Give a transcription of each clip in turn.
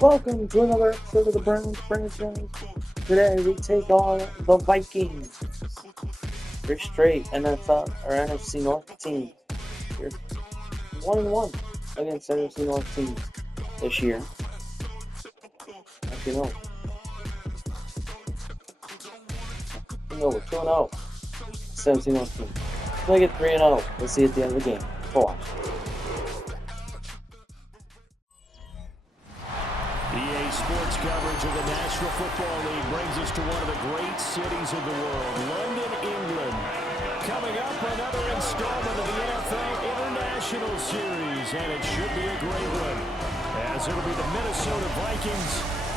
Welcome to another episode of the Browns franchise. Today we take on the Vikings. They're straight NFL or NFC North teams. They're 1-1 against NFC North teams this year. Actually, no. No, we're 2-0. NFC North team. We'll get 3-0. We'll see at the end of the game. Watch. EA Sports coverage of the National Football League brings us to one of the great cities of the world, London, England. Coming up, another installment of the NFL International Series, and it should be a great one, as it'll be the Minnesota Vikings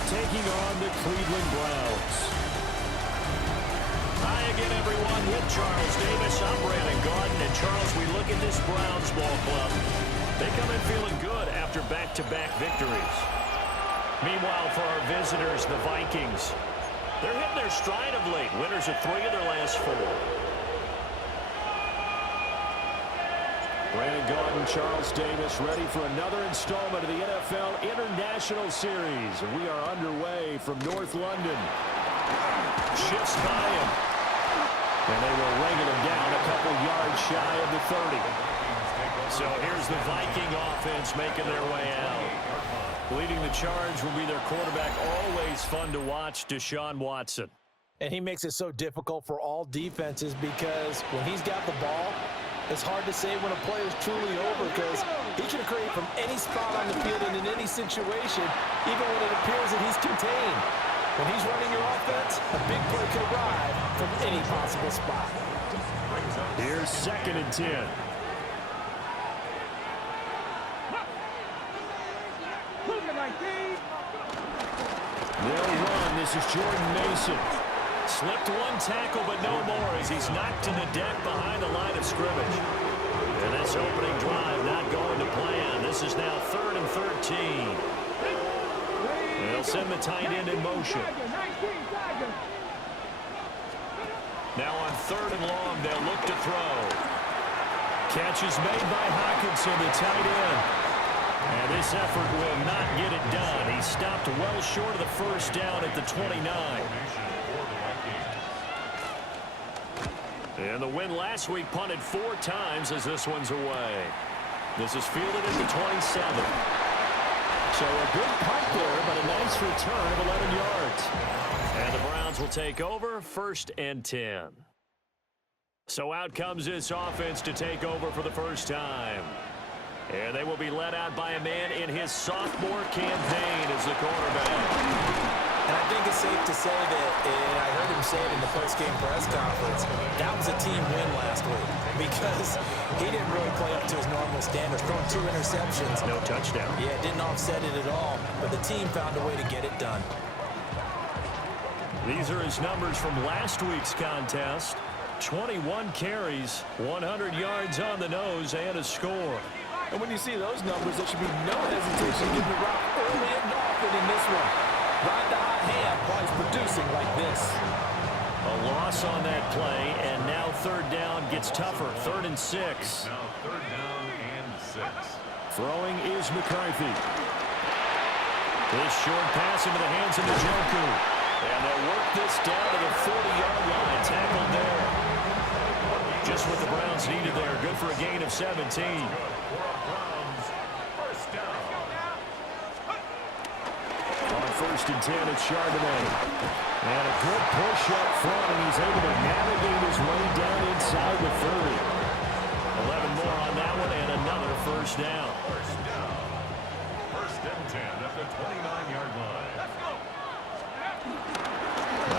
taking on the Cleveland Browns. Hi again, everyone, with Charles Davis. I'm Brandon Garden, and Charles, we look at this Browns ball club. They come in feeling good after back-to-back victories. Meanwhile, for our visitors, the Vikings, they're hitting their stride of late. Winners of 3 of their last 4. Brandon Garden, Charles Davis, ready for another installment of the NFL International Series. We are underway from North London. Shifts by him. And they will ring him down a couple yards shy of the 30. So here's the Viking offense making their way out. Leading the charge will be their quarterback, always fun to watch, Deshaun Watson. And he makes it so difficult for all defenses because when he's got the ball, it's hard to say when a play is truly over because he can create from any spot on the field and in any situation, even when it appears that he's contained. When he's running your offense, a big play can arrive from any possible spot. Here's 2nd and 10. They'll run. This is Jordan Mason. Slipped one tackle, but no more as he's knocked to the deck behind the line of scrimmage. And this opening drive not going to plan. This is now 3rd and 13. They'll send the tight end in motion. Now on 3rd and long, they'll look to throw. Catch is made by Hockenson, the tight end. And this effort will not get it done. He stopped well short of the first down at the 29. And the win last week punted 4 times as this one's away. This is fielded at the 27. So a good punt there, but a nice return of 11 yards. And the Browns will take over 1st and 10. So out comes this offense to take over for the first time. And they will be led out by a man in his sophomore campaign as the quarterback. And I think it's safe to say that, and I heard him say it in the post-game press conference, that was a team win last week because he didn't really play up to his normal standards, throwing 2 interceptions. No touchdown. Yeah, didn't offset it at all, but the team found a way to get it done. These are his numbers from last week's contest. 21 carries, 100 yards on the nose, and a score. And when you see those numbers, there should be no hesitation getting the rock early and often in this one. Ride the hot hand while he's producing like this. A loss on that play, and now 3rd down gets tougher. 3rd and 6. Now 3rd down and 6. Throwing is McCarthy. This short pass into the hands of Njoku. And they'll work this down to the 40-yard line. Tackled there. Just what the Browns needed there. Good for a gain of 17. On 1st and 10, it's Charbonnet. And a good push up front, and he's able to navigate his way down inside the 30. 11 more on that one, and another first down. First down. 1st and 10 at the 29-yard line.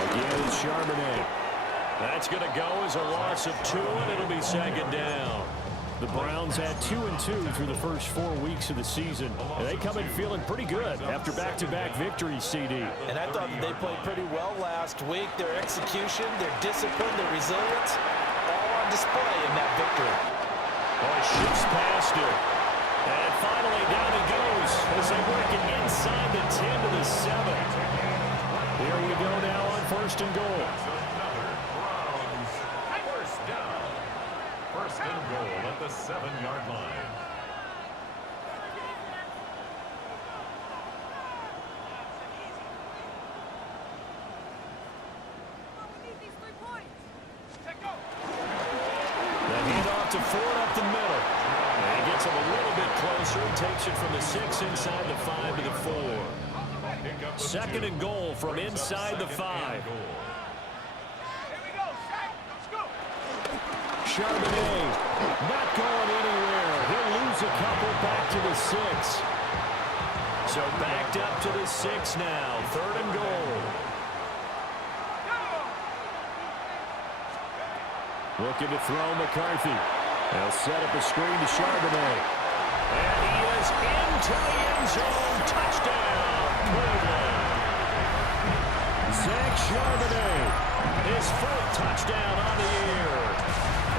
Again, it's Charbonnet. That's going to go as a loss of 2, and it'll be 2nd down. The Browns had 2-2 through the first 4 weeks of the season, and they come in feeling pretty good after back-to-back victories, CD. And I thought that they played pretty well last week. Their execution, their discipline, their resilience, all on display in that victory. Boy, shifts past him. And finally down he goes as they work it inside the 10 to the 7. Here we go now on 1st and goal. First down. 1st and goal at the 7-yard line. to Ford up the middle. And he gets him a little bit closer. Takes it from the 6 inside the 5 to the 4. Second and goal from inside the 5. Charbonnet not going anywhere. He'll lose a couple back to the 6. So backed up to the 6 now. Third and goal. Looking to throw McCarthy. They'll set up a screen to Charbonnet. And he is into the end zone. Touchdown, Cleveland. Zach Charbonnet, his fourth touchdown on the year.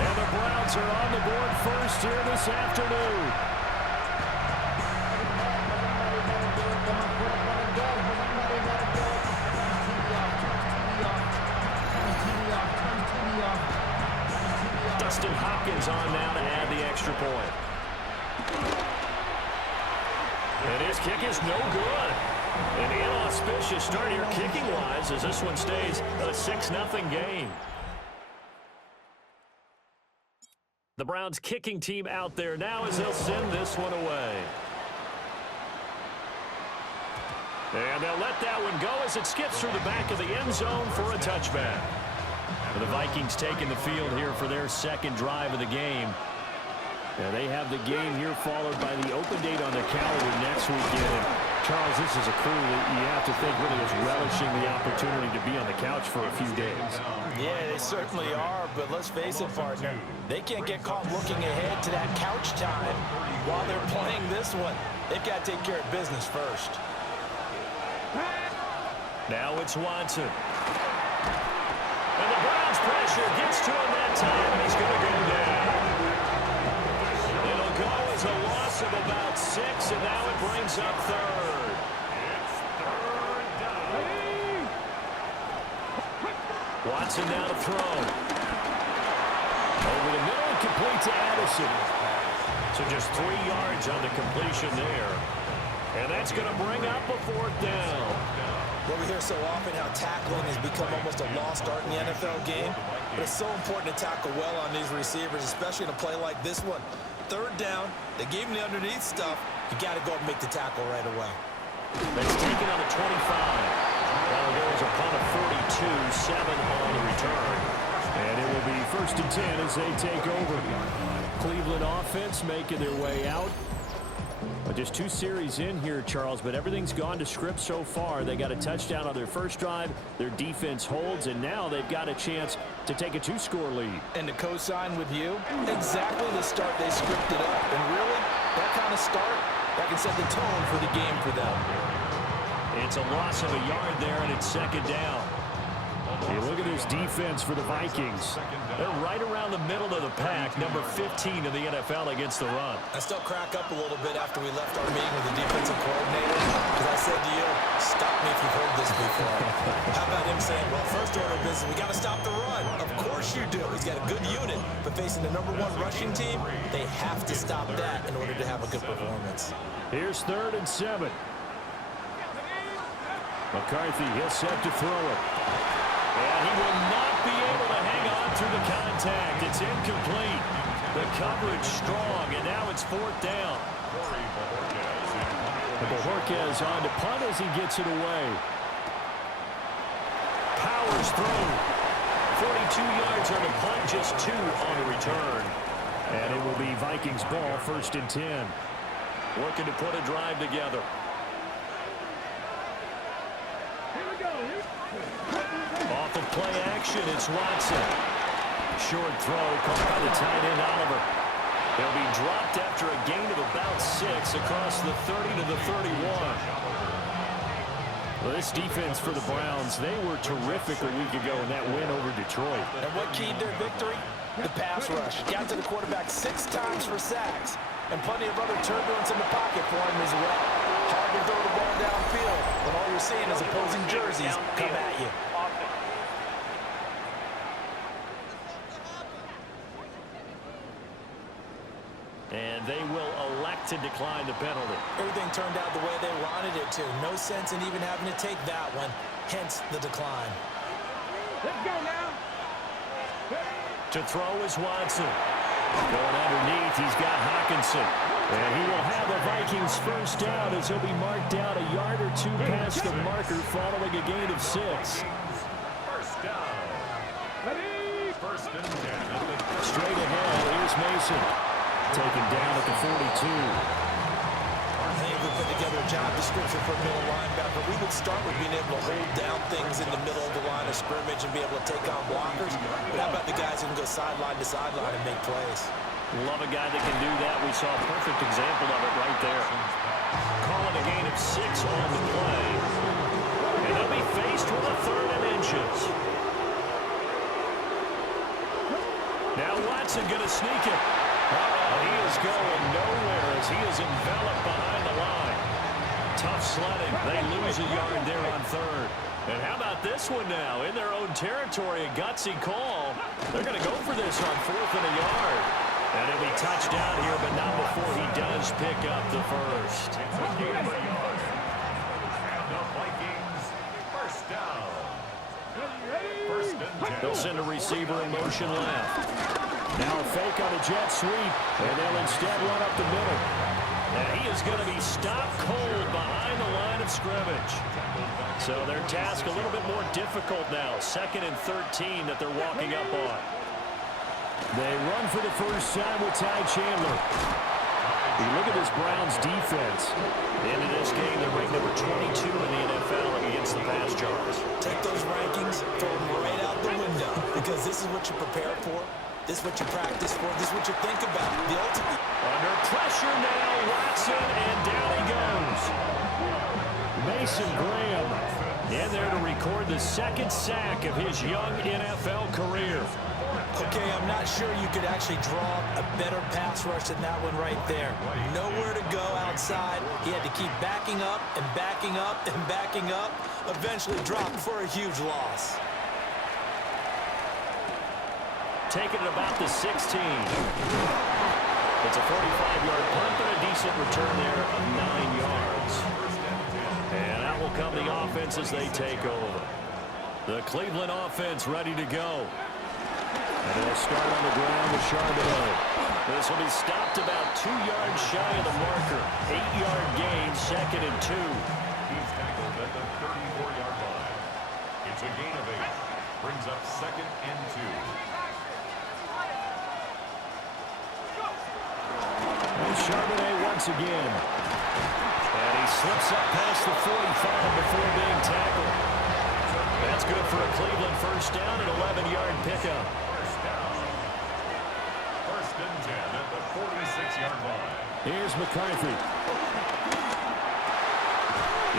And the Browns are on the board first here this afternoon. Dustin Hopkins on now to add the extra point. And his kick is no good. An inauspicious start here kicking-wise as this one stays a 6-0 game. The Browns kicking team out there now as they'll send this one away. And they'll let that one go as it skips through the back of the end zone for a touchback. The Vikings taking the field here for their second drive of the game. And they have the game here followed by the open date on the calendar next weekend. Charles, this is a crew that you have to think really is relishing the opportunity to be on the couch for a few days. Yeah, they certainly are, but let's face it, partner. They can't get caught looking ahead to that couch time while they're playing this one. They've got to take care of business first. Now it's Watson. And the Browns pressure gets to him that time, and he's going to go down. It'll go as a loss of about 6, and now it brings up third. Watson now to throw. Over the middle and complete to Addison. So just 3 yards on the completion there. And that's going to bring up a fourth down. Well, we hear so often how tackling has become almost a lost art in the NFL game. But it's so important to tackle well on these receivers, especially in a play like this one. Third down, they gave him the underneath stuff. You got to go and make the tackle right away. That's taken on the 25. Now goes a punt of 42, 7 on the return. And it will be 1st and 10 as they take over. Cleveland offense making their way out. Just 2 series in here, Charles, but everything's gone to script so far. They got a touchdown on their first drive. Their defense holds, and now they've got a chance to take a 2-score lead. And to co-sign with you, exactly the start they scripted up. And really, that kind of start, that can set the tone for the game for them. It's a loss of a yard there, and it's second down. Hey, look at this defense for the Vikings. They're right around the middle of the pack, number 15 in the NFL against the run. I still crack up a little bit after we left our meeting with the defensive coordinator, because I said to you, stop me if you've heard this before. How about him saying, well, first order of business, we got to stop the run. Of course you do. He's got a good unit, but facing the number 1 rushing team, they have to stop that in order to have a good performance. Here's 3rd and 7. McCarthy, he'll set to throw it. And he will not be able to hang on through the contact. It's incomplete. The coverage strong, and now it's 4th down. Bojorquez on to punt as he gets it away. Powers through. 42 yards on the punt, just 2 on the return. And it will be Vikings ball, 1st and 10. Looking to put a drive together. Off of play action, it's Watson. Short throw caught by the tight end, Oliver. They'll be dropped after a gain of about 6 across the 30 to the 31. Well, this defense for the Browns, they were terrific a week ago in that win over Detroit. And what keyed their victory? The pass rush. Got to the quarterback 6 times for sacks. And plenty of other turbulence in the pocket for him as well. Hard to throw the ball downfield when all you're seeing is opposing jerseys come at you. And they will elect to decline the penalty. Everything turned out the way they wanted it to. No sense in even having to take that one, hence the decline. Let's go now. To throw is Watson. Going underneath, he's got Hawkinson. And he will have the Vikings first down as he'll be marked down a yard or two past the marker following a gain of 6. First down. First and 10. Straight ahead, here's Mason. Taken down at the 42. I think if we put together a job description for a middle linebacker, we would start with being able to hold down things in the middle of the line of scrimmage and be able to take on blockers. But how about the guys who can go sideline to sideline and make plays? Love a guy that can do that. We saw a perfect example of it right there. Calling a gain of 6 on the play. And they'll be faced with a 3rd and inches. Now Watson going to sneak it. He is going nowhere as he is enveloped behind the line. Tough sledding. They lose a yard there on 3rd. And how about this one now? In their own territory, a gutsy call. They're going to go for this on 4th and a yard. And he'll be touched down here, but not before he does pick up the first. It's a gain of a yard. And the Vikings, first down. First and 10. They'll send a receiver in motion left. Now a fake on a jet sweep, and they'll instead run up the middle. And he is going to be stopped cold behind the line of scrimmage. So their task a little bit more difficult now. 2nd and 13 that they're walking up on. They run for the first time with Ty Chandler. You look at this Browns defense. Into this game, they're ranked number 22 in the NFL against the pass yards. Take those rankings, throw them right out the window, because this is what you prepare for. This is what you practice for. This is what you think about. The ultimate. Under pressure now, Watson, and down he goes. Mason Graham in there to record the 2nd sack of his young NFL career. Okay, I'm not sure you could actually draw a better pass rush than that one right there. Nowhere to go outside. He had to keep backing up and backing up and backing up. Eventually dropped for a huge loss. Taking it about the 16. It's a 45-yard punt, but a decent return there of 9 yards. And out will come the offense as they take over. The Cleveland offense ready to go. And they'll start on the ground with Charbonnet. This will be stopped about 2 yards shy of the marker. 8-yard gain, 2nd and 2. He's tackled at the 34-yard line. It's a gain of 8. Brings up 2nd and 2. And Charbonnet once again. And he slips up past the 45 before being tackled. That's good for a Cleveland first down and 11-yard pickup. First down. First and 10 at the 46-yard line. Here's McCarthy.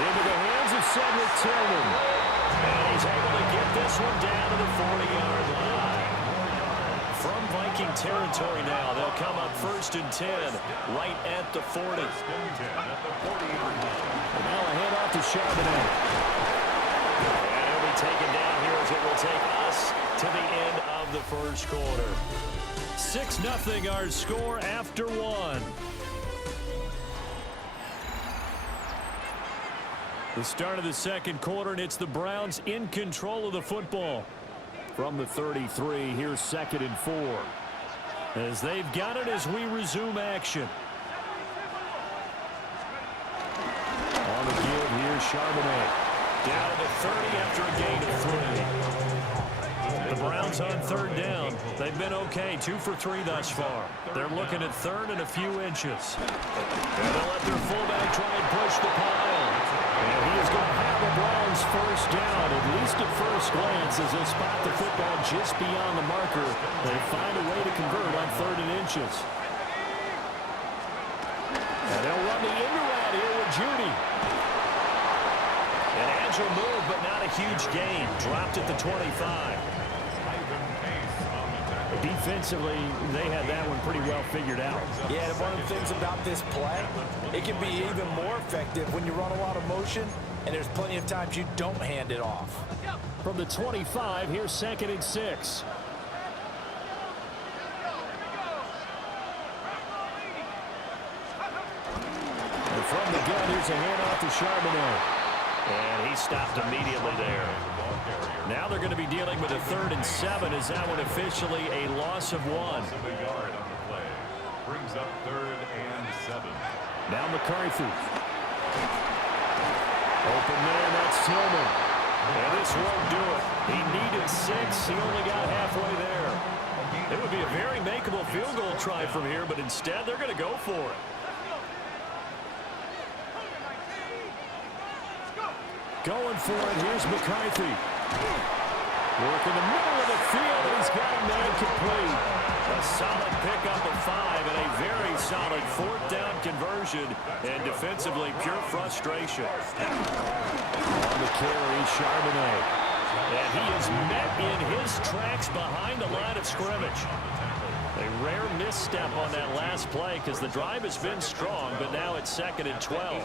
Into the hands of Cedric Tillman. And he's able to get this one down to the 40-yard line. From Viking territory now, they'll come up 1st and 10 right at the 40. First and 10 at the 40-yard line. And now a handoff to Charbonnet. And he'll be taken down here as it will take us to the end of the first quarter. 6-0 our score after 1. The start of the second quarter, and it's the Browns in control of the football. From the 33, here's 2nd and 4. As they've got it as we resume action. On the give, here's Charbonnet. Down to 30 after a gain of 3. The Browns on 3rd down. They've been okay, 2 for 3 thus far. They're looking at 3rd and a few inches. And they'll let their fullback try and push the pile. And he is going to have the Browns first down, at least at first glance, as they spot the football just beyond the marker. They find a way to convert on 3rd and inches. And they'll run the end around here with Judy. An agile move, but not a huge gain. Dropped at the 25. Defensively, they had that one pretty well figured out. Yeah, and one of the things about this play, it can be even more effective when you run a lot of motion, and there's plenty of times you don't hand it off. From the 25, here's 2nd and 6. And from the gun, here's a handoff to Charbonnet. And he stopped immediately there. Now they're going to be dealing with a 3rd and 7. Is that one officially a loss of 1? Brings up 3rd and 7. Now McCarthy. Open man, that's Tillman. And this won't do it. He needed 6. He only got halfway there. It would be a very makeable field goal try from here, but instead they're going to go for it. Going for it. Here's McCarthy. Work in the middle of the field, and he's got a man complete. A solid pickup of 5 and a very solid 4th down conversion. And defensively, pure frustration. On the carry, Charbonnet. And he is met in his tracks behind the line of scrimmage. A rare misstep on that last play because the drive has been strong, but now it's 2nd and 12.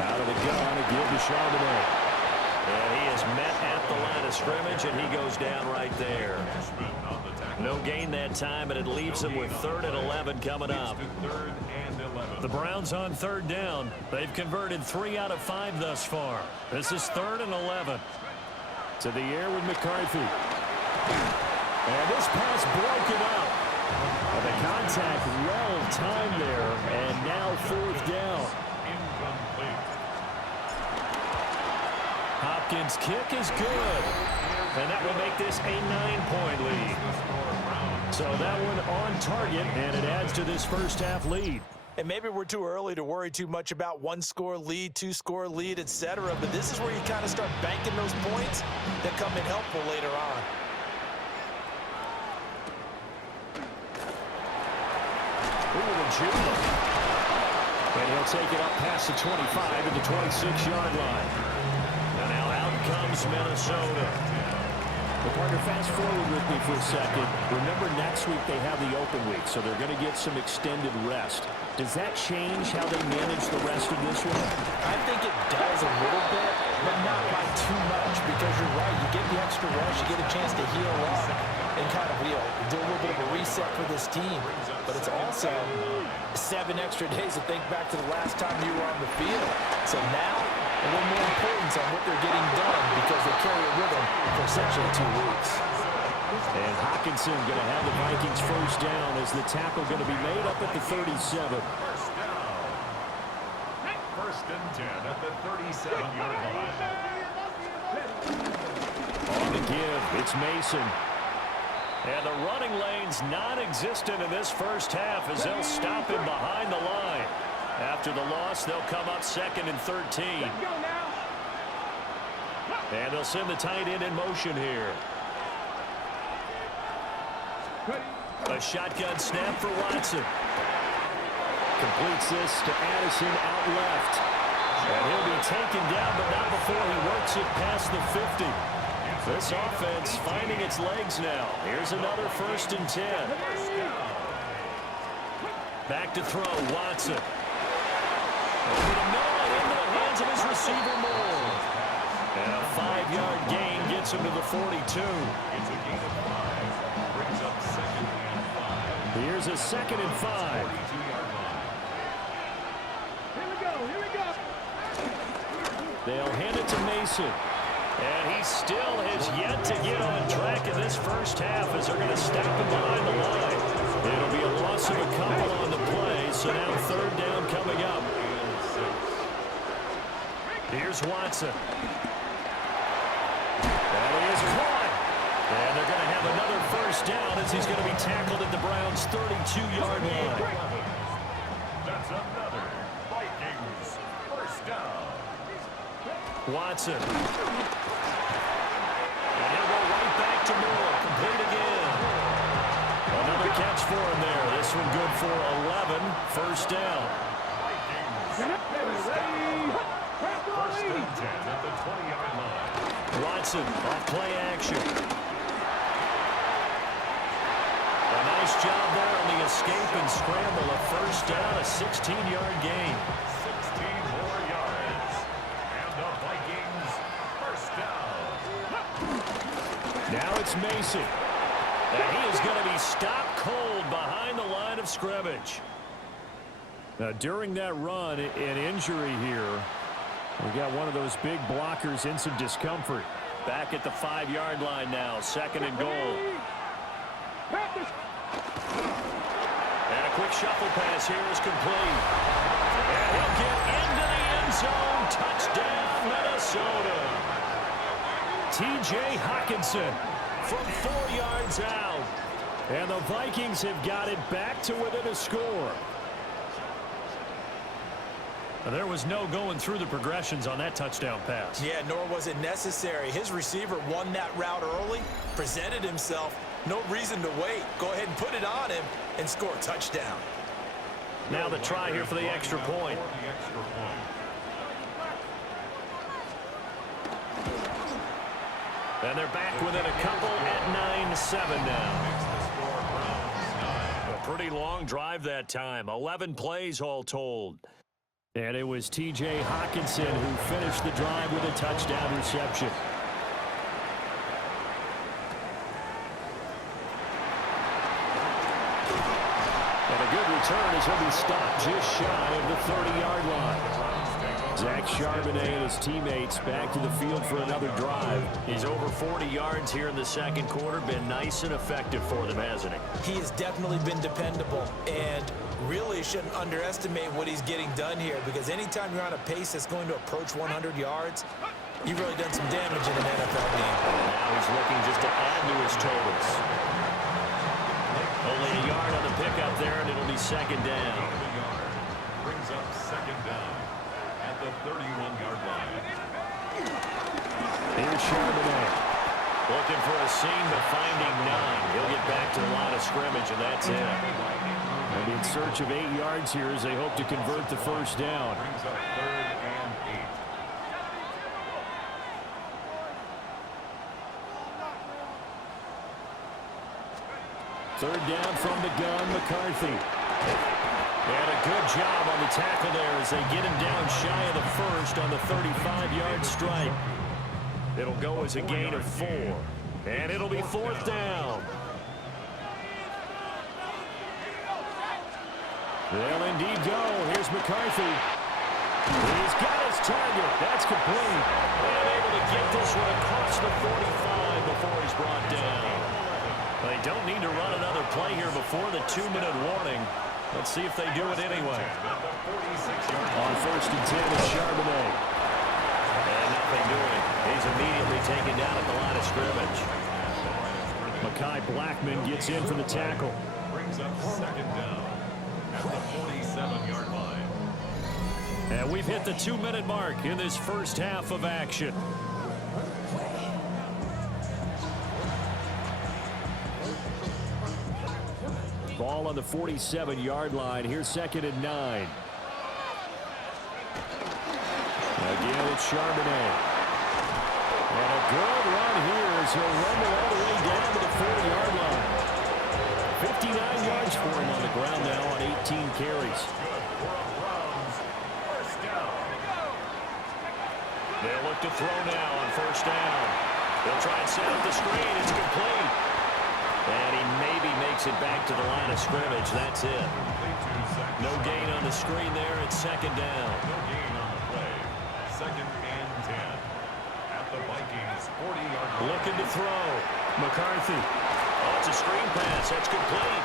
Out of the gun, a give to Charbonnet. And he is met at the line of scrimmage, and he goes down right there. No gain that time, and it leaves him with 3rd and 11 coming up. The Browns on 3rd down. They've converted 3 out of 5 thus far. This is 3rd and 11. To the air with McCarthy. And this pass broken up. And the contact well timed there, and now 4th down. Hopkins' kick is good. And that will make this a 9-point lead. So that one on target, and it adds to this first half lead. And maybe we're too early to worry too much about 1-score lead, 2-score lead, etc. But this is where you kind of start banking those points that come in helpful later on. And he'll take it up past the 25 to the 26-yard line. And now out comes Minnesota. Well, partner, fast forward with me for a second. Remember, next week they have the open week, so they're going to get some extended rest. Does that change how they manage the rest of this one? I think it does a little bit, but not by too much, because you're right. You get the extra rest, you get a chance to heal up and kind of do a little bit of a reset for this team. But it's also 7 extra days to think back to the last time you were on the field. So now, a little more importance on what they're getting done because they carry it with them for essentially 2 weeks. And Hockenson going to have the Vikings first down as the tackle going to be made up at the 37. First and 10 at the 37-yard line. On the give, it's Mason. And the running lane's non-existent in this first half as they'll stop him behind the line. After the loss, they'll come up 2nd and 13. And they'll send the tight end in motion here. A shotgun snap for Watson. Completes this to Addison out left. And he'll be taken down, but not before he works it past the 50. This offense finding its legs now. Here's another 1st and 10. Back to throw, Watson. Over the middle and into the hands of his receiver Moore. And a 5-yard gain gets him to the 42. It's a gain of 5. Brings up 2nd and 5. Here's a 2nd and 5. 42-yard line. Here we go. They'll hand it to Mason. And he still has yet to get on track in this first half as they're going to stop him behind the line. It'll be a loss of a couple on the play, so now 3rd down coming up. Here's Watson. That is caught. And they're going to have another first down as he's going to be tackled at the Browns' 32-yard line. That's another Vikings first down. Watson. And he'll go right back to Moore. Complete again. Another catch for him there. This one good for 11. First down. First and 10 at the 20-yard line. Watson off play action. A nice job there on the escape and scramble. A first down, a 16-yard gain. 16 more yards. And the Vikings first down. Now it's Mason. And he is going to be stopped cold behind the line of scrimmage. Now, during that run, an injury here. We got one of those big blockers in some discomfort. Back at the 5-yard line now, 2nd and goal. And a quick shuffle pass here is complete. And he'll get into the end zone. Touchdown, Minnesota. T.J. Hockenson from 4 yards out. And the Vikings have got it back to within a score. There was no going through the progressions on that touchdown pass. Yeah, nor was it necessary. His receiver won that route early, presented himself. No reason to wait. Go ahead and put it on him and score a touchdown. Now the try here for the extra point. And they're back within a couple at 9-7 now. A pretty long drive that time. 11 plays all told. And it was T.J. Hockenson who finished the drive with a touchdown reception. And a good return as he'll be stopped just shy of the 30-yard line. Zach Charbonnet and his teammates back to the field for another drive. He's over 40 yards here in the second quarter. Been nice and effective for them, hasn't he? He has definitely been dependable, and really shouldn't underestimate what he's getting done here, because anytime you're on a pace that's going to approach 100 yards, you've really done some damage in an NFL game. Now he's looking just to add to his totals. Only a yard on the pickup there, and it'll be 2nd down. Brings up 2nd down at the 31-yard line. Here's Charbonnet. Looking for a seam, but finding none. He'll get back to the line of scrimmage, and that's it. And in search of 8 yards here as they hope to convert the first down. Brings up 3rd and 8. 3rd down from the gun, McCarthy. And a good job on the tackle there as they get him down shy of the first on the 35-yard strike. It'll go as a gain of 4. And it'll be 4th down. They'll indeed go. Here's McCarthy. He's got his target. That's complete. And able to get this one across the 45 before he's brought down. They don't need to run another play here before the 2-minute warning. Let's see if they do it anyway. On 1st and 10 is Charbonnet. And nothing doing. He's immediately taken down at the line of scrimmage. Mekhi Blackman gets in for the tackle. Brings up 2nd down at the 47-yard line. And we've hit the 2-minute mark in this first half of action. Ball on the 47-yard line. Here's 2nd and 9. Again, it's Charbonnet. And a good run here as he'll rumble all the way down to the 40-yard line. 59 yards for him on the ground now on 18 carries. They'll look to throw now on 1st down. They'll try and set up the screen. It's complete. And he maybe makes it back to the line of scrimmage. That's it. No gain on the screen there. It's 2nd down. No gain on the play. 2nd and 10 at the Vikings 40-yard line. Looking to throw. McCarthy. Oh, it's a screen pass. That's complete.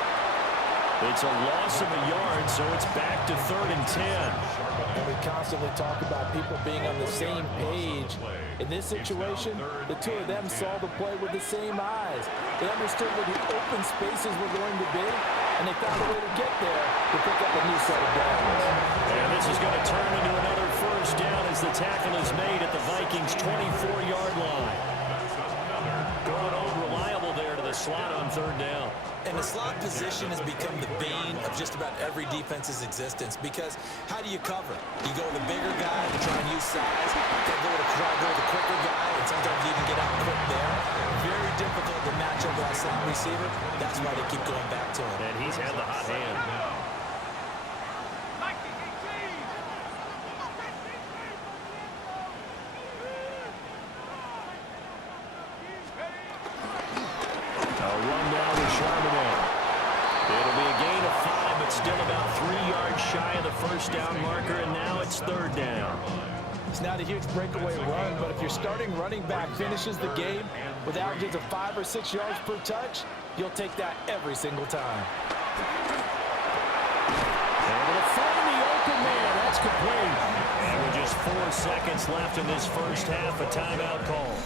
It's a loss of a yard, so it's back to 3rd and 10. And we constantly talk about people being on the same page. In this situation, the two of them saw the play with the same eyes. They understood where the open spaces were going to be, and they found a way to get there to pick up a new set of downs. And this is going to turn into another 1st down as the tackle is made at the Vikings' 24-yard line. Going over reliable there to the slot on 3rd down. And the slot position has become the bane of just about every defense's existence, because how do you cover? You go with a bigger guy to try and use size, you go with a quicker guy, and sometimes you even get out quick there. Very difficult to match up with that slot receiver. That's why they keep going back to him. And he's had the hot hand. Still about 3 yards shy of the 1st down marker, and now it's 3rd down. It's not a huge breakaway run, but if your starting running back finishes the game with averages of 5 or 6 yards per touch, you'll take that every single time. Able to find the open man. That's complete. And with just 4 seconds left in this first half, a timeout call.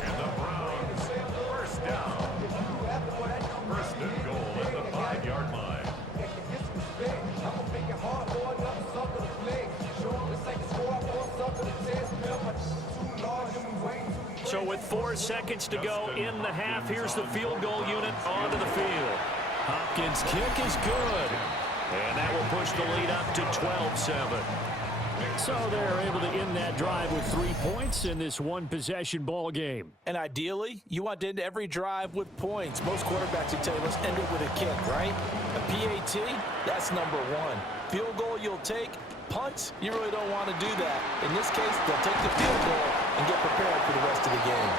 And the Browns, first down. First and goal at the 5-yard line. So with 4 seconds to go in the half, here's the field goal unit onto the field. Hopkins' kick is good. And that will push the lead up to 12-7. So they're able to end that drive with 3 points in this one-possession ball game. And ideally, you want to end every drive with points. Most quarterbacks will tell you, let's end it with a kick, right? A PAT, that's number 1. Field goal you'll take. Punts, you really don't want to do that. In this case, they'll take the field goal and get prepared for the rest of the game.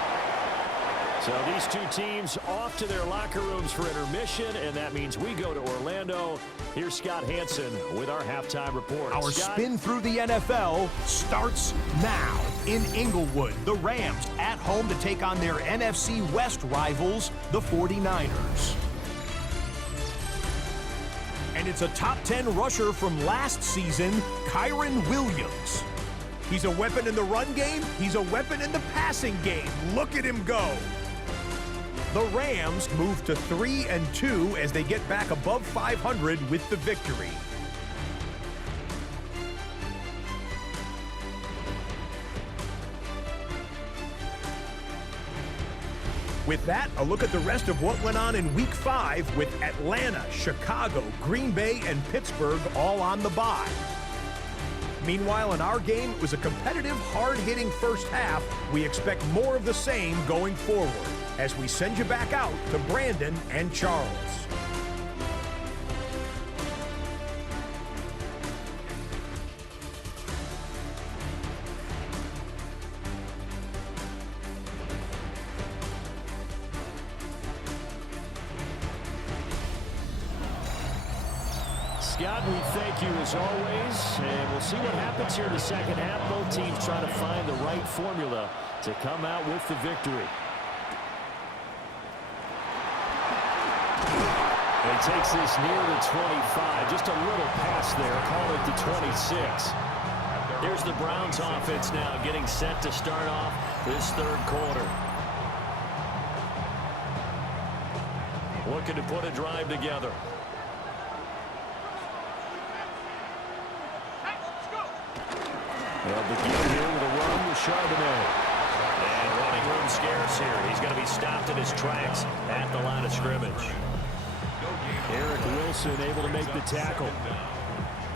So these two teams off to their locker rooms for intermission, and that means we go to Orlando. Here's Scott Hansen with our halftime report. Our Scott? spin through the NFL starts now. In Inglewood, the Rams at home to take on their NFC West rivals, the 49ers. And it's a top 10 rusher from last season, Kyren Williams. He's a weapon in the run game. He's a weapon in the passing game. Look at him go. The Rams move to 3-2 as they get back above 500 with the victory. With that, a look at the rest of what went on in Week 5 with Atlanta, Chicago, Green Bay, and Pittsburgh all on the bye. Meanwhile, in our game, it was a competitive, hard-hitting first half. We expect more of the same going forward as we send you back out to Brandon and Charles. Scott, we thank you as always, and we'll see what happens here in the second half. Both teams trying to find the right formula to come out with the victory. And he takes this near the 25, just a little pass there, call it the 26. Here's the Browns offense now getting set to start off this third quarter. Looking to put a drive together. They'll begin here with a run with Charbonnet. And running room scarce here. He's going to be stopped in his tracks at the line of scrimmage. Eric Wilson able to make the tackle.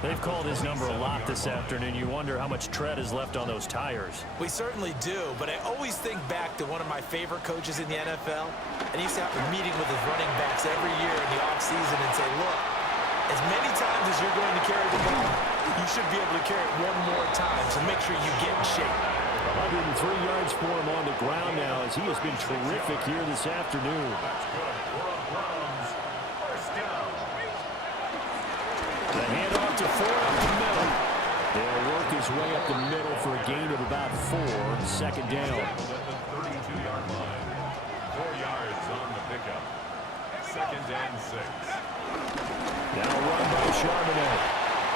They've called his number a lot this afternoon. You wonder how much tread is left on those tires. We certainly do, but I always think back to one of my favorite coaches in the NFL, and he used to have a meeting with his running backs every year in the offseason and say, look, as many times as you're going to carry the ball, you should be able to carry it one more time, so make sure you get in shape. 103 yards for him on the ground now as he has been terrific here this afternoon. The handoff to Ford up the middle. They'll work his way up the middle for a gain of about 4. Second down. At the 32-yard line. 4 yards on the pickup. Second and 6. Now a run by Charbonnet.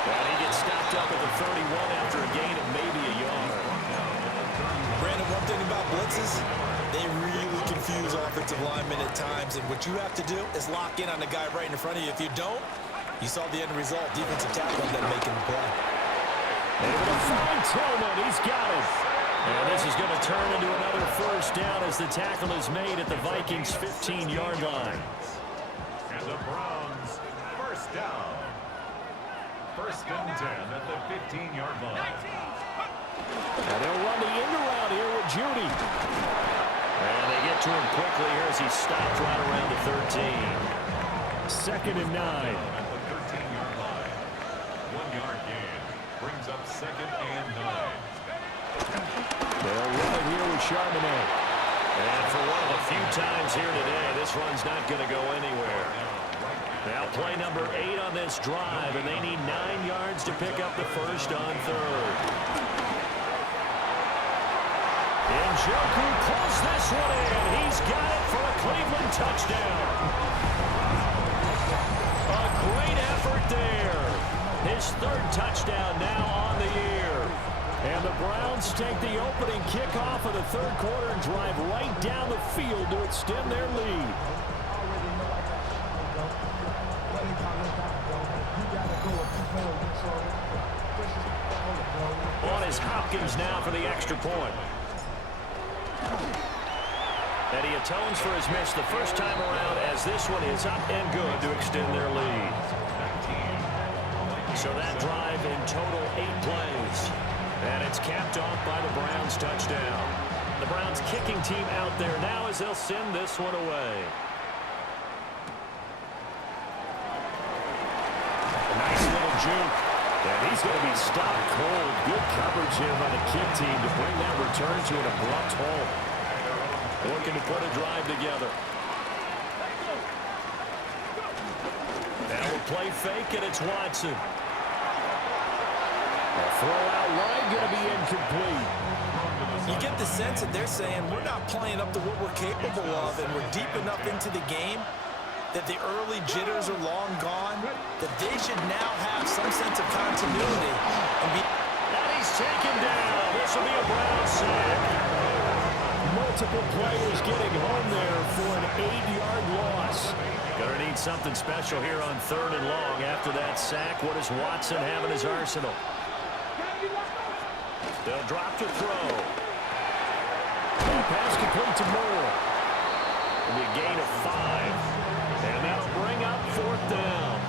And he gets stopped up at the 31 after a gain of maybe a yard. Brandon, one thing about blitzes, they really confuse offensive linemen at times, and what you have to do is lock in on the guy right in front of you. If you don't, you saw the end result. Defensive tackle ended up making the play. Able to find Tillman. He's got it. And this is going to turn into another first down as the tackle is made at the Vikings' 15-yard line. And the Browns, first down. First and 10 at the 15-yard line. And they'll run the end around here with Judy. And they get to him quickly here as he stopped right around the 13. Second and 9. At the 13-yard line. 1-yard gain. Brings up second and 9. They'll run it here with Charbonnet. And for one of the few times here today, this run's not going to go anywhere. Now play number 8 on this drive, and they need 9 yards to pick up the first on third. Njoku pulls this one in. He's got it for a Cleveland touchdown. A great effort there. His third touchdown now on the year. And the Browns take the opening kickoff of the third quarter and drive right down the field to extend their lead. On is Hopkins now for the extra point. And he atones for his miss the first time around as this one is up and good to extend their lead. So that drive in total 8 plays. And it's capped off by the Browns touchdown. The Browns kicking team out there now as they'll send this one away. A nice little juke. And he's going to be stopped cold. Good coverage here by the kick team to bring that return to an abrupt halt. Looking to put a drive together. Now we'll play fake, and it's Watson. A throw out wide, going to be incomplete. You get the sense that they're saying we're not playing up to what we're capable of, and we're deep enough into the game that the early jitters are long gone, that they should now have some sense of continuity. And he's taken down. This will be a Browns sack. Multiple players getting home there for an 8-yard loss. Gonna need something special here on 3rd and long after that sack. What does Watson have in his arsenal? They'll drop to throw. And pass complete to Moore. It'll be a gain of 5. And that'll bring up 4th down.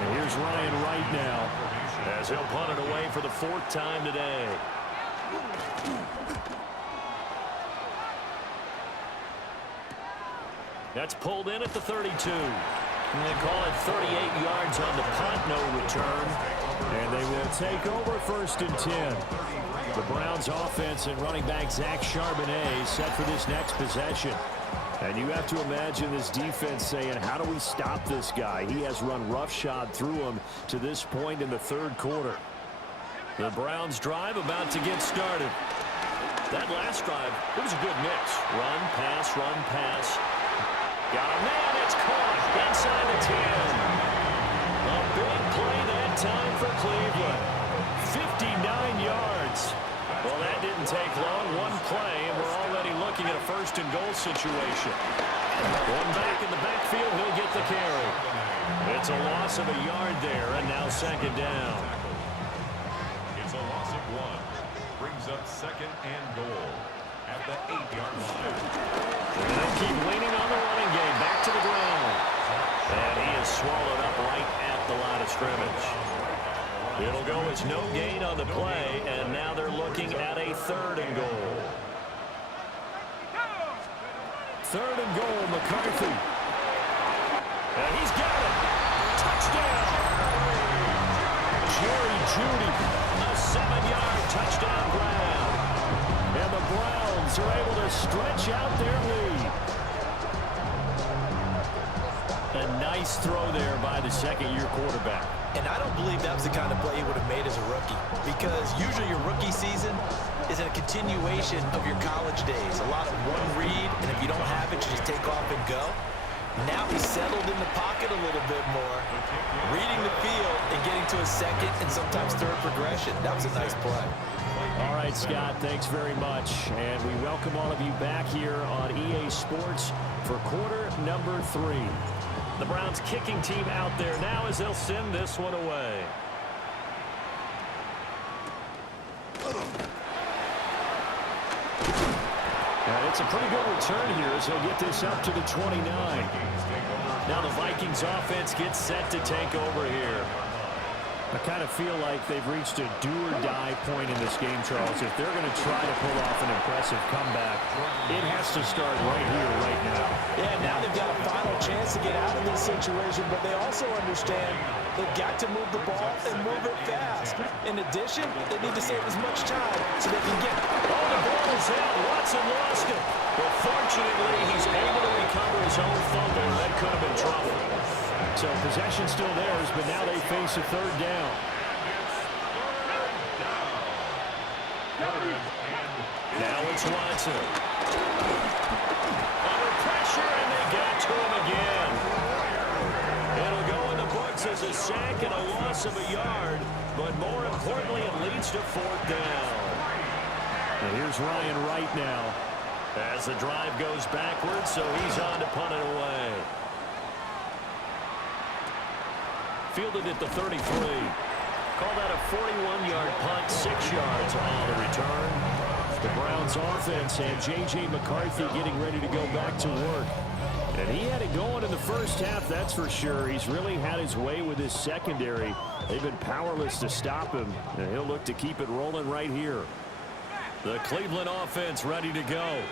And here's Ryan Wright now as he'll punt it away for the 4th time today. That's pulled in at the 32. And they call it 38 yards on the punt, no return. And they will take over 1st and 10. The Browns offense and running back Zach Charbonnet set for this next possession. And you have to imagine this defense saying, how do we stop this guy? He has run roughshod through him to this point in the 3rd quarter. The Browns drive about to get started. That last drive, it was a good mix. Run, pass, run, pass. Got a man, it's caught inside the 10. A big play that time for Cleveland. 59 yards. Well, that didn't take long. One play, and we're already looking at a 1st and goal situation. One back in the backfield, he'll get the carry. It's a loss of a yard there, and now 2nd down. It's a loss of 1. Brings up 2nd and goal at the 8-yard line. And they'll keep leaning on the running game. Back to the ground. And he is swallowed up right at the line of scrimmage. It'll go as no gain on the play, and now they're looking at a 3rd and goal. 3rd and goal, McCarthy. And he's got it. Touchdown. Jerry Jeudy, a 7-yard touchdown grab. And the Browns are able to stretch out their lead. A nice throw there by the 2nd-year quarterback. And I don't believe that was the kind of play he would have made as a rookie, because usually your rookie season is a continuation of your college days. A lot of one read, and if you don't have it, you just take off and go. Now he's settled in the pocket a little bit more, reading the field and getting to a 2nd and sometimes 3rd progression. That was a nice play. All right, Scott, thanks very much. And we welcome all of you back here on EA Sports for quarter number 3. The Browns kicking team out there now as they'll send this one away. And it's a pretty good return here as he'll get this up to the 29. Now the Vikings offense gets set to take over here. I kind of feel like they've reached a do-or-die point in this game, Charles. If they're going to try to pull off an impressive comeback, it has to start right here, right now. Yeah, now they've got a final chance to get out of this situation, but they also understand they've got to move the ball and move it fast. In addition, they need to save as much time so they can get it. Oh, the ball is out. Watson lost it. But fortunately, he's able to recover his own fumble. That could have been trouble. So possession still theirs, but now they face a 3rd down. Now it's Watson. Under pressure, and they got to him again. It'll go in the books as a sack and a loss of a yard, but more importantly, it leads to fourth down. And here's Ryan Wright now as the drive goes backwards, so he's on to punt it away. Fielded at the 33. Call that a 41-yard punt, 6 yards on the return. The Browns offense and J.J. McCarthy getting ready to go back to work. And he had it going in the first half, that's for sure. He's really had his way with his secondary. They've been powerless to stop him, and he'll look to keep it rolling right here. The Cleveland offense ready to go.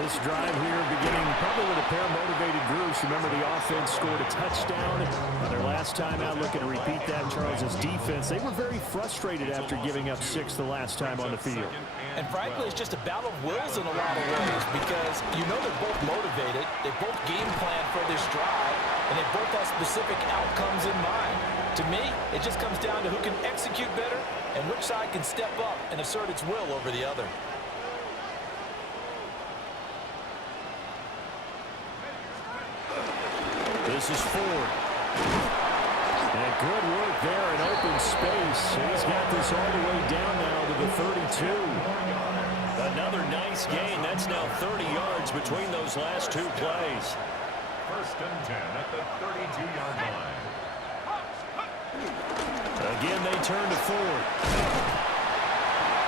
This drive here beginning probably with a pair of motivated groups. Remember, the offense scored a touchdown on their last time out. Looking to repeat that. Charles's defense, they were very frustrated after giving up 6 the last time on the field. And frankly, it's just a battle of wills in a lot of ways because you know they're both motivated. They both game plan for this drive, and they both have specific outcomes in mind. To me, it just comes down to who can execute better and which side can step up and assert its will over the other. This is Ford. And good work there in open space. He's got this all the way down now to the 32. Another nice gain. That's now 30 yards between those last 2 plays. First and 10 at the 32-yard line. Again, they turn to Ford.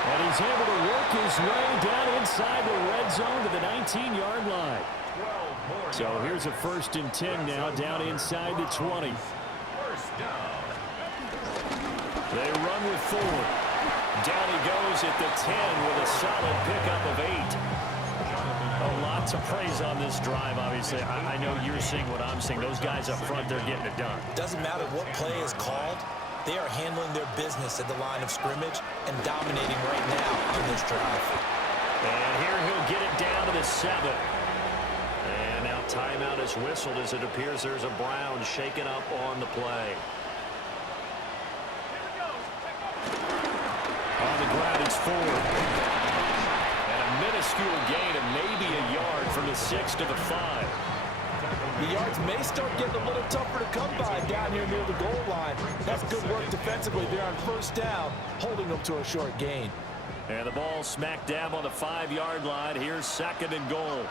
And he's able to work his way down inside the red zone to the 19-yard line. So here's a 1st and 10 now down inside the 20. First down. They run with Ford. Down he goes at the 10 with a solid pickup of 8. A lot to praise on this drive, obviously. I know you're seeing what I'm seeing. Those guys up front, they're getting it done. Doesn't matter what play is called. They are handling their business at the line of scrimmage and dominating right now on this drive. And here he'll get it down to the 7. And now timeout is whistled as it appears there's a Brown shaken up on the play. On the ground, it's Ford. And a minuscule gain of maybe a yard from the 6 to the 5. The yards may start getting a little tougher to come by down here near the goal line. That's good work defensively there on 1st down, holding them to a short gain. And the ball smack dab on the 5-yard line. Here's 2nd and goal.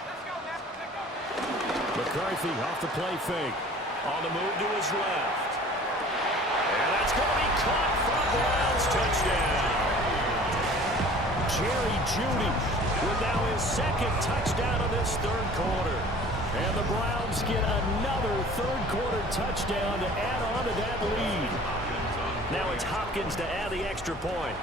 McCarthy off the play fake. On the move to his left. And that's going to be caught for a Browns touchdown. Jerry Jeudy with now his 2nd touchdown of this 3rd quarter. And the Browns get another 3rd quarter touchdown to add on to that lead. Now it's Hopkins to add the extra point.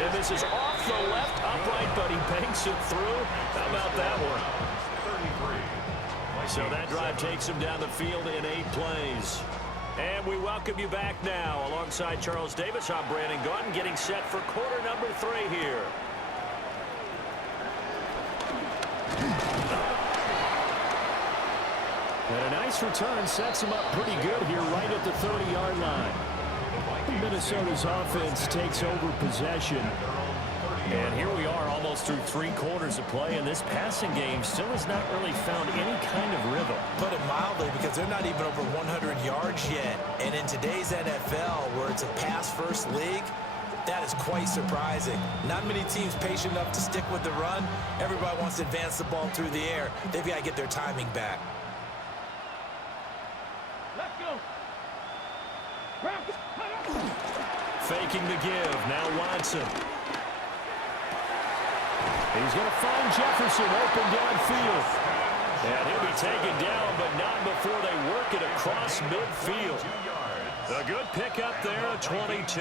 And this is off the left upright, but he banks it through. How about that one? 33. So that drive takes him down the field in 8 plays. And we welcome you back now. Alongside Charles Davis, I'm Brandon Gaudin, getting set for quarter number 3 here. And a nice return sets him up pretty good here right at the 30-yard line. Minnesota's offense takes over possession. And here we are almost through 3 quarters of play, and this passing game still has not really found any kind of rhythm. Put it mildly, because they're not even over 100 yards yet. And in today's NFL, where it's a pass-first league, that is quite surprising. Not many teams patient enough to stick with the run. Everybody wants to advance the ball through the air. They've got to get their timing back. Let's go. Faking the give. Now Watson. He's going to find Jefferson open downfield. And he'll be taken down, but not before they work it across midfield. A good pickup there at 22.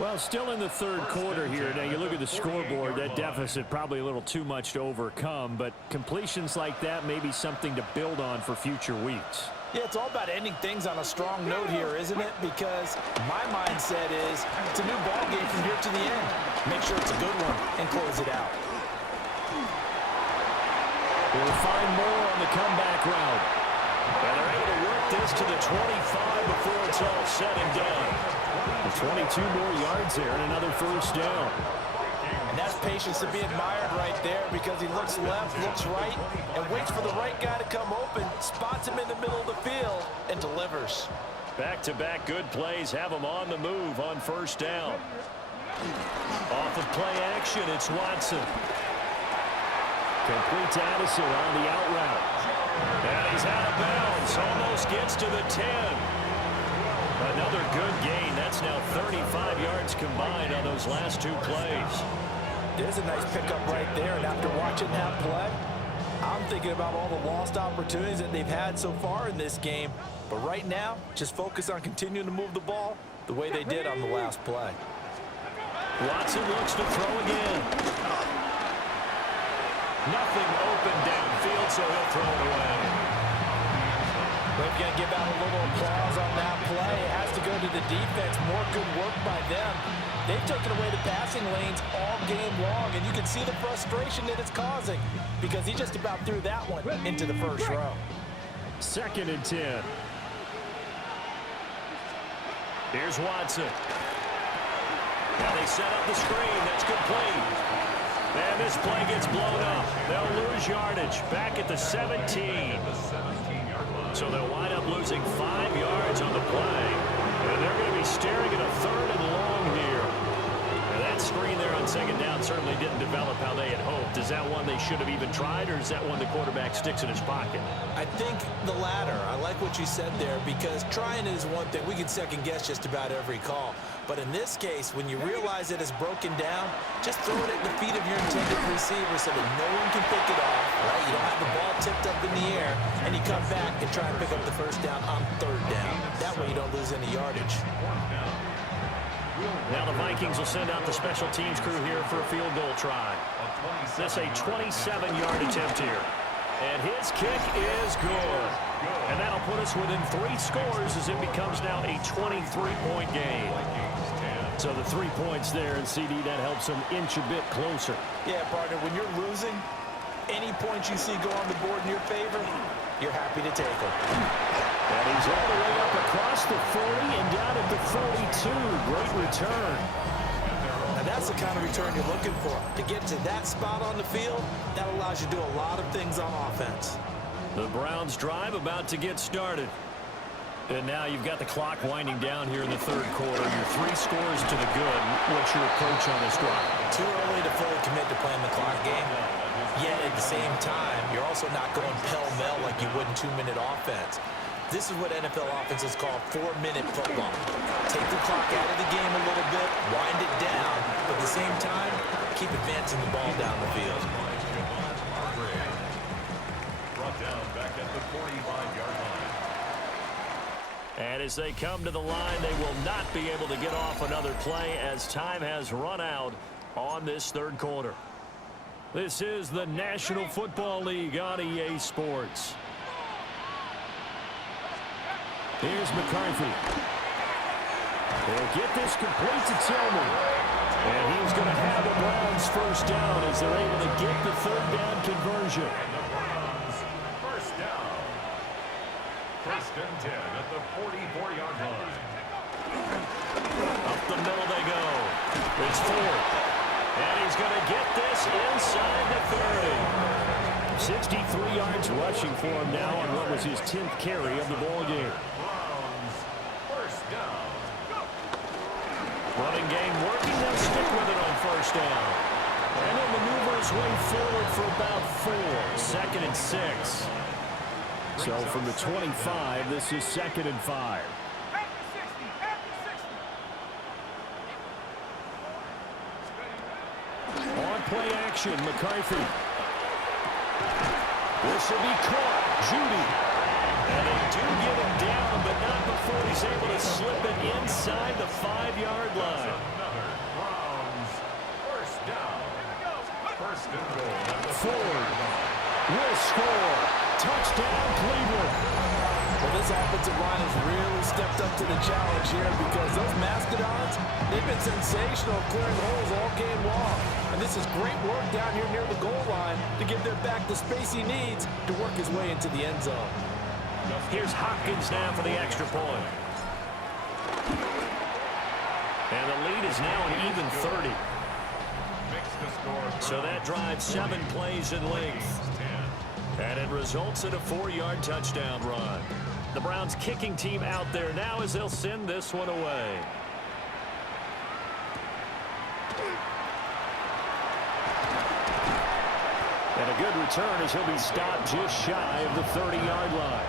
Well, still in the 3rd quarter here. Now, you look at the scoreboard, that deficit probably a little too much to overcome, but completions like that may be something to build on for future weeks. Yeah, it's all about ending things on a strong note here, isn't it? Because my mindset is it's a new ball game from here to the end. Make sure it's a good one and close it out. We'll find more on the comeback route. And they're able to work this to the 25 before it's all said and done. 22 more yards there and another first down. And that's patience to be admired right there, because he looks left, looks right, and waits for the right guy to come open, spots him in the middle of the field, and delivers. Back-to-back good plays have him on the move on first down. Off of play action, it's Watson. Complete to Addison on the out route. And he's out of bounds. Almost gets to the 10. Another good gain. That's now 35 yards combined on those last two plays. There's a nice pickup right there, and after watching that play, I'm thinking about all the lost opportunities that they've had so far in this game. But right now, just focus on continuing to move the ball the way they did on the last play. Watson looks to throw again. Nothing open downfield, so he'll throw it away. We're going to give out a little applause on that play. It has to go to the defense. More good work by them. They've taken away the passing lanes all game long, and you can see the frustration that it's causing, because he just about threw that one into the first row. 2nd and 10. Here's Watson. Now they set up the screen. That's complete. And this play gets blown up. They'll lose yardage back at the 17. So they'll wind up losing 5 yards on the play. And they're going to be staring at a 3rd and long here. And that screen there on 2nd down certainly didn't develop how they had hoped. Is that one they should have even tried, or is that one the quarterback sticks in his pocket? I think the latter. I like what you said there, because trying is one thing. We can second guess just about every call. But in this case, when you realize that it's broken down, just throw it at the feet of your intended receiver so that no one can pick it off. Right? You don't have the ball tipped up in the air, and you come back and try and pick up the first down on 3rd down. That way you don't lose any yardage. Now the Vikings will send out the special teams crew here for a field goal try. This a 27-yard attempt here. And his kick is good. And that'll put us within 3 scores as it becomes now a 23-point game. So the 3 points there, and CD, that helps them inch a bit closer. Yeah, partner, when you're losing, any points you see go on the board in your favor, you're happy to take them. And he's all the way up across the 40 and down at the 42. Great return. And that's the kind of return you're looking for. To get to that spot on the field, that allows you to do a lot of things on offense. The Browns drive about to get started. And now you've got the clock winding down here in the 3rd quarter. Your 3 scores to the good. What's your approach on this drive? Too early to fully commit to playing the clock game. Yet at the same time, you're also not going pell-mell like you would in 2-minute offense. This is what NFL offenses call 4-minute football. Take the clock out of the game a little bit, wind it down, but at the same time, keep advancing the ball down the field. Brought down back at the 45-yard line. And as they come to the line, they will not be able to get off another play as time has run out on this 3rd quarter. This is the National Football League on EA Sports. Here's McCarthy. They'll get this complete to Tillman. And he's going to have the Browns first down as they're able to get the 3rd down conversion. And the Browns first down. 1st and 10 at the 44-yard line. Up the middle they go. It's 4th. And he's going to get this inside the 30. 63 yards rushing for him now on what was his 10th carry of the ball game. Browns first down. Running game working. They'll stick with it on first down. And he'll maneuver his way forward for about 4. 2nd and 6. So from the 25, this is 2nd and 5. On play action, McCarthy. This will be caught. Judy. And they do get him down, but not before he's able to slip it inside the 5-yard line. Another Browns first down. 1st and goal. Ford will score. Touchdown, Cleveland. Well, this offensive line has really stepped up to the challenge here, because those Mastodons, they've been sensational clearing holes all game long. And this is great work down here near the goal line to give their back the space he needs to work his way into the end zone. Here's Hopkins now for the extra point. And the lead is now an even 30. So that drives 7 plays in length. And it results in a 4-yard touchdown run. The Browns kicking team out there now as they'll send this one away. And a good return as he'll be stopped just shy of the 30-yard line.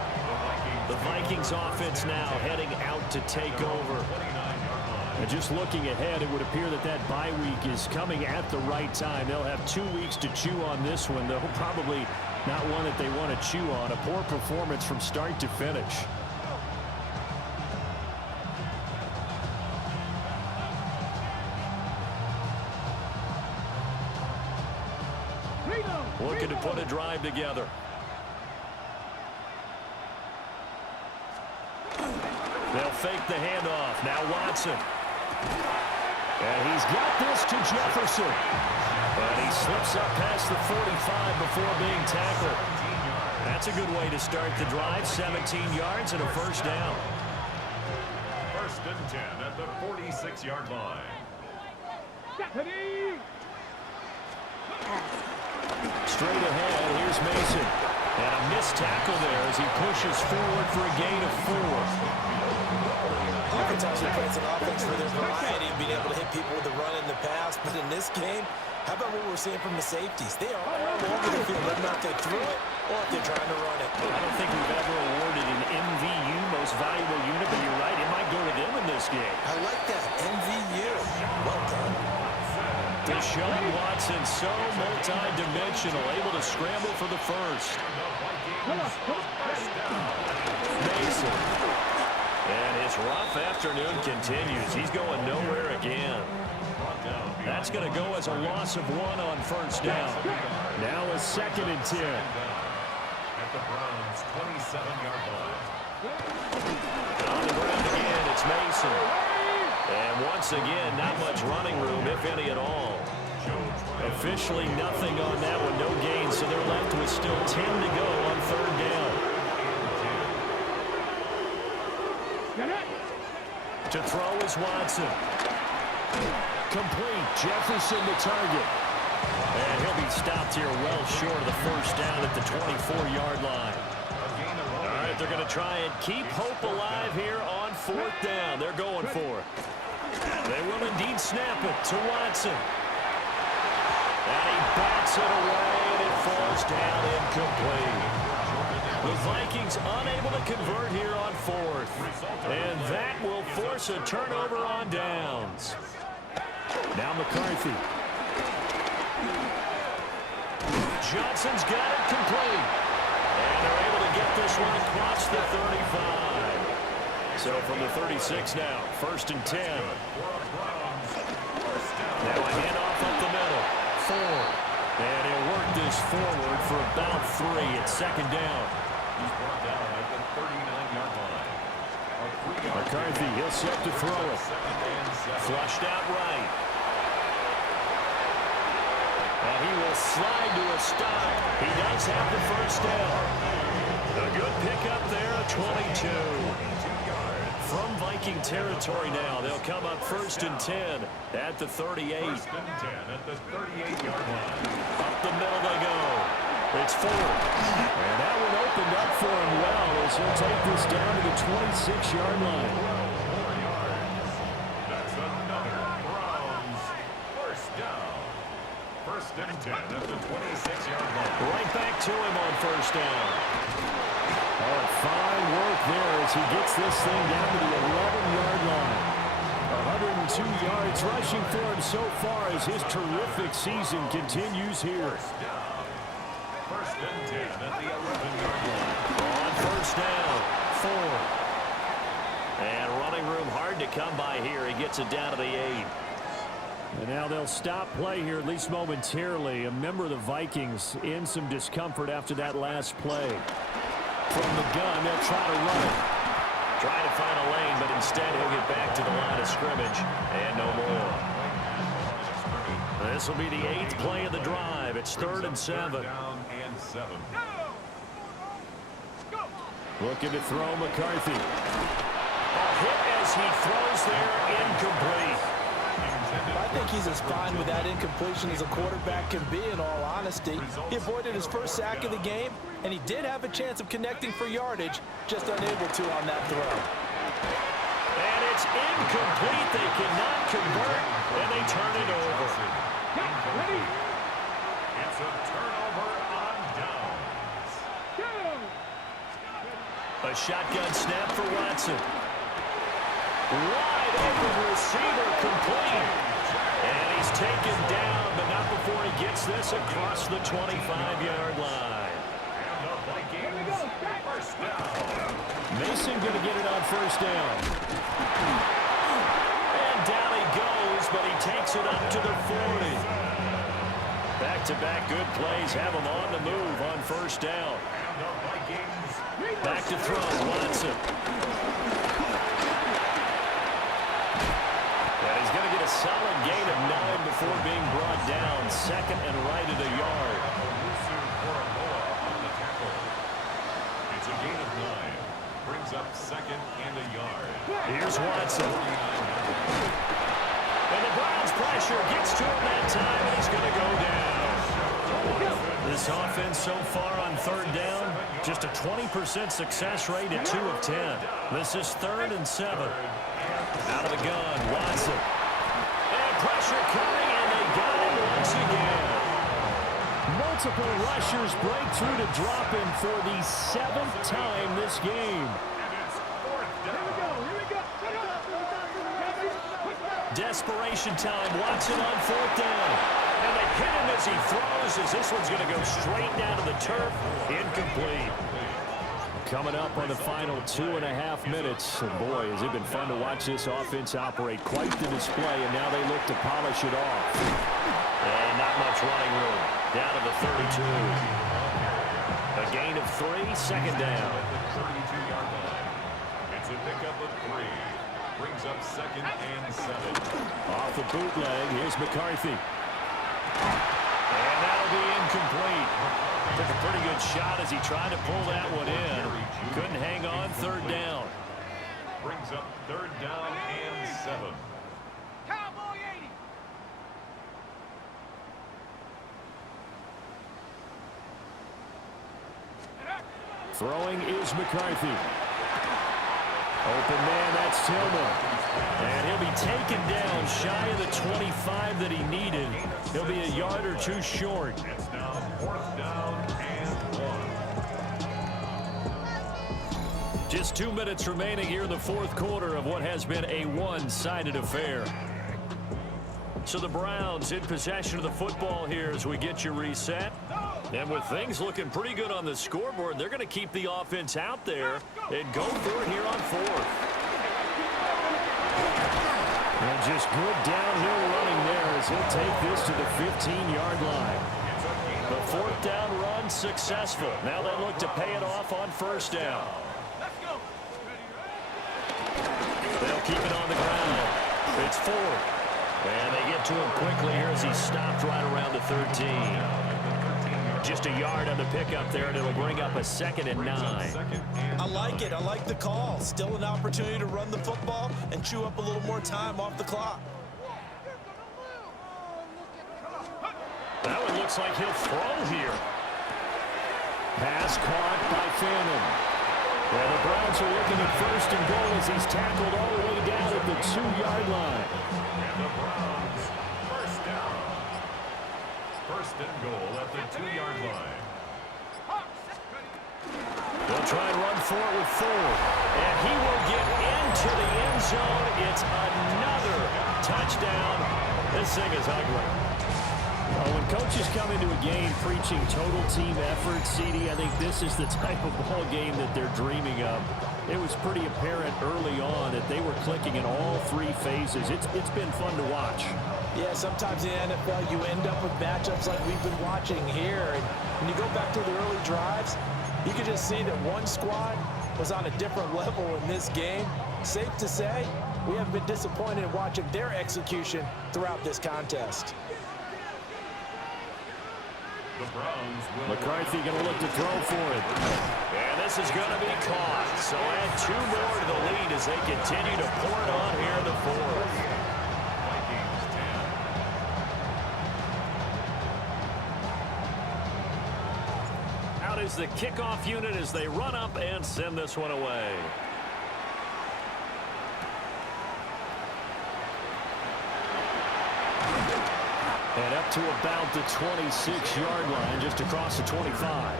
The Vikings offense now heading out to take over. And just looking ahead, it would appear that that bye week is coming at the right time. They'll have 2 weeks to chew on this one, though probably not one that they want to chew on. A poor performance from start to finish. Looking to put a drive together. They'll fake the handoff. Now Watson. And he's got this to Jefferson. But he slips up past the 45 before being tackled. That's a good way to start the drive. 17 yards and a first down. 1st and 10 at the 46-yard line. Straight ahead, here's Mason. And a missed tackle there as he pushes forward for a gain of 4. Oftentimes we play an offense for their variety of being able to hit people with the run in the pass. But in this game, how about what we're seeing from the safeties? They are all over the field, whether or not they threw it or if they're trying to run it. I don't think we've ever awarded an MVU, most valuable unit, but you're right, it might go to them in this game. I like that. MVU. Well done. Deshaun Watson, so multi-dimensional, able to scramble for the first. Mason. And his rough afternoon continues. He's going nowhere again. That's going to go as a loss of 1 on first down. Now a 2nd and 10. At the Browns' 27-yard line. On the ground again, it's Mason. And once again, not much running room, if any at all. Officially nothing on that one, no gain, so they're left with still 10 to go on 3rd down. To throw is Watson. Complete. Jefferson the target. And he'll be stopped here well short of the first down at the 24-yard line. All right, they're going to try and keep hope alive here on 4th down. They're going for it. They will indeed snap it to Watson. And he bats it away, and it falls down incomplete. The Vikings unable to convert here on 4th. And that will force a turnover on downs. Now McCarthy. Johnson's got it complete. And they're able to get this one across the 35. So from the 36 now, 1st and 10. Now a handoff up the middle. 4. And he'll work this forward for about 3 at 2nd down. He's brought down at the 39-yard line. McCarthy, he'll set to throw it. Flushed out right. And he will slide to a stop. He does have the first down. A good pickup there, a 22. From Viking territory now, they'll come up 1st and 10 at the 38. 1st and 10 at the 38-yard line. Up the middle they go. It's 4. And that one opened up for him well as he'll take this down to the 26-yard line. 4 yards. That's another Browns first down. 1st and 10 at the 26-yard line. Right back to him on first down. Oh, fine work there as he gets this thing down to the 11-yard line. 102 yards rushing for him so far as his terrific season continues here. 1st and 10 at the 11-yard line. On first down, 4. And running room hard to come by here. He gets it down to the 8. And now they'll stop play here, at least momentarily. A member of the Vikings in some discomfort after that last play. From the gun, they'll try to run it. Trying to find a lane, but instead he'll get back to the line of scrimmage. And no more. This will be the 8th play of the drive. It's 3rd and 7. Down and 7. Looking to throw McCarthy. A hit as he throws there, incomplete. I think he's as fine with that incompletion as a quarterback can be, in all honesty. He avoided his first sack of the game, and he did have a chance of connecting for yardage, just unable to on that throw. And it's incomplete. They cannot convert, and they turn it over. It's a turnover on downs. A shotgun snap for Watson. Wide open receiver, complete. And he's taken down, but not before he gets this across the 25-yard line. And the Vikings, first down. Mason going to get it on first down. And down he goes, but he takes it up to the 40. Back-to-back good plays have him on the move on first down. And the Vikings, Back to throw, Watson. And he's going to get a solid gain of 9 before being brought down. Second and right at a yard. on the tackle. It's a gain of 9. Brings up second and a yard. Here's Watson. And the Browns pressure gets to him that time, and he's going to go down. This offense so far on third down, just a 20% success rate at 2 of 10. This is 3rd and 7. Out of the gun, Watson. And pressure coming, and they got him once again. Multiple rushers break through to drop him for the 7th time this game. And it's fourth down. Desperation time, Watson on 4th down. And they hit him as he throws, as this one's going to go straight down to the turf. Incomplete. Coming up on the final 2.5 minutes. And boy, has it been fun to watch this offense operate. Quite the display, and now they look to polish it off. And not much running room. Down to the 32. A gain of 3, second down. 32-yard line. It's a pickup of 3. Brings up second and 7. Off the bootleg, here's McCarthy. And that'll be incomplete. Took a pretty good shot as he tried to pull that one in. Couldn't hang on, 3rd down. Brings up 3rd down and 7. Cowboy 80. Throwing is McCarthy. Open man, that's Tillman. And he'll be taken down shy of the 25 that he needed. He'll be a yard or 2 short. It's now 4th down and 1. Just 2 minutes remaining here in the 4th quarter of what has been a one-sided affair. So the Browns in possession of the football here as we get you reset. And with things looking pretty good on the scoreboard, they're going to keep the offense out there and go for it here on 4th. And just good downhill running there as he'll take this to the 15-yard line. The 4th down run successful. Now they look to pay it off on first down. They'll keep it on the ground. It's 4th. And they get to him quickly here as he stopped right around the 13. Just a yard on the pickup there, and it'll bring up a 2nd and 9. I like it. I like the call. Still an opportunity to run the football and chew up a little more time off the clock. That one looks like he'll throw here. Pass caught by Fannin. And the Browns are looking at 1st and goal as he's tackled all the way down at the 2-yard line. And the Browns, first down. 1st and goal at the 2-yard line. They'll try and run for it with Ford. And he will get into the end zone. It's another touchdown. This thing is ugly. When coaches come into a game preaching total team effort, CD, I think this is the type of ball game that they're dreaming of. It was pretty apparent early on that they were clicking in all 3 phases. It's been fun to watch. Yeah, sometimes in the NFL you end up with matchups like we've been watching here. And when you go back to the early drives, you can just see that one squad was on a different level in this game. Safe to say, we haven't been disappointed in watching their execution throughout this contest. The Browns will McCarthy going to look to throw for it. And this is going to be caught. So add 2 more to the lead as they continue to pour it on here in the fourth. Vikings 10. Out is the kickoff unit as they run up and send this one away. And up to about the 26-yard line, just across the 25.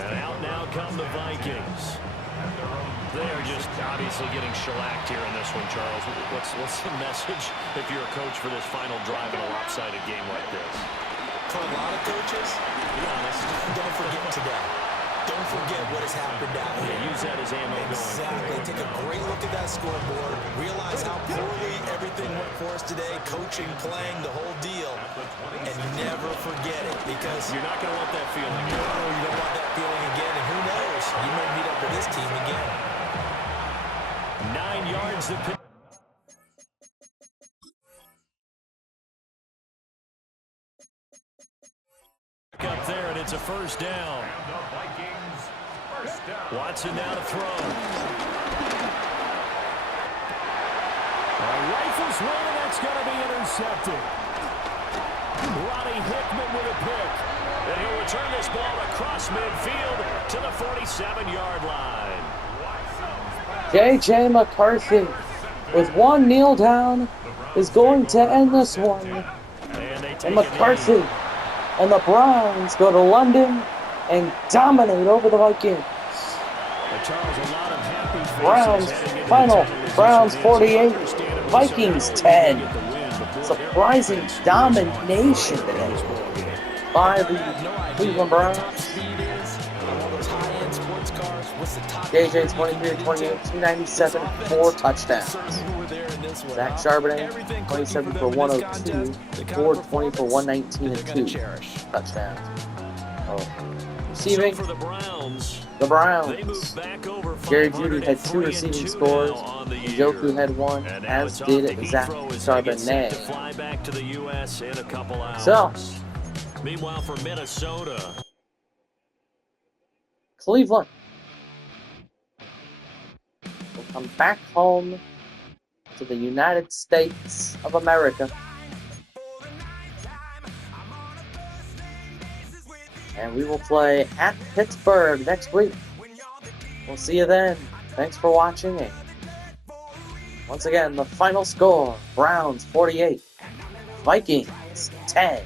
And out now come the Vikings. They are just obviously getting shellacked here in this one, Charles. What's the message if you're a coach for this final drive in a lopsided game like this? For a lot of coaches, to be honest, don't forget today. Don't forget what has happened out here. Yeah, use that as ammo Exactly. Take a great look at that scoreboard. Realize how poorly everything went for us today. Coaching, playing, the whole deal. And never forget it, because You're not going to want that feeling again. no, you don't want that feeling again. And who knows? You may meet up with this team again. 9 yards to pick. Up there, and it's a first down. And the Vikings first down. Watson now to throw. Rifles one, and that's going to be intercepted. Ronnie Hickman with a pick. And he'll return this ball across midfield to the 47-yard line. J.J. McCarthy, with one kneel down, is going to end this one. And they take And McCarthy and the Browns go to London and dominate over the Vikings. Charles, a lot of happy faces Browns heading into final. the title. Browns It's 48, understandable Vikings so 10. get the win, but boy, Surprising they're domination today by the Cleveland Browns. JJ 23 28, 297, 4 touchdowns. Zach Charbonnet 27 for 102, Ford 20 for 119 and 2 touchdowns. Oh. Receiving, So for the Browns, the they Browns. move back over Jerry 500 Jeudy had and 2 3 and receiving 2 scores. now on the year. Njoku had 1, And now as it's off did to Zach Heathrow as they get set to Charbonnet. fly back to the U.S. in a couple hours. So, meanwhile, for Minnesota, Cleveland will come back home to the United States of America. And we will play at Pittsburgh next week. We'll see you then. Thanks for watching. And once again, the final score, Browns 48, Vikings 10.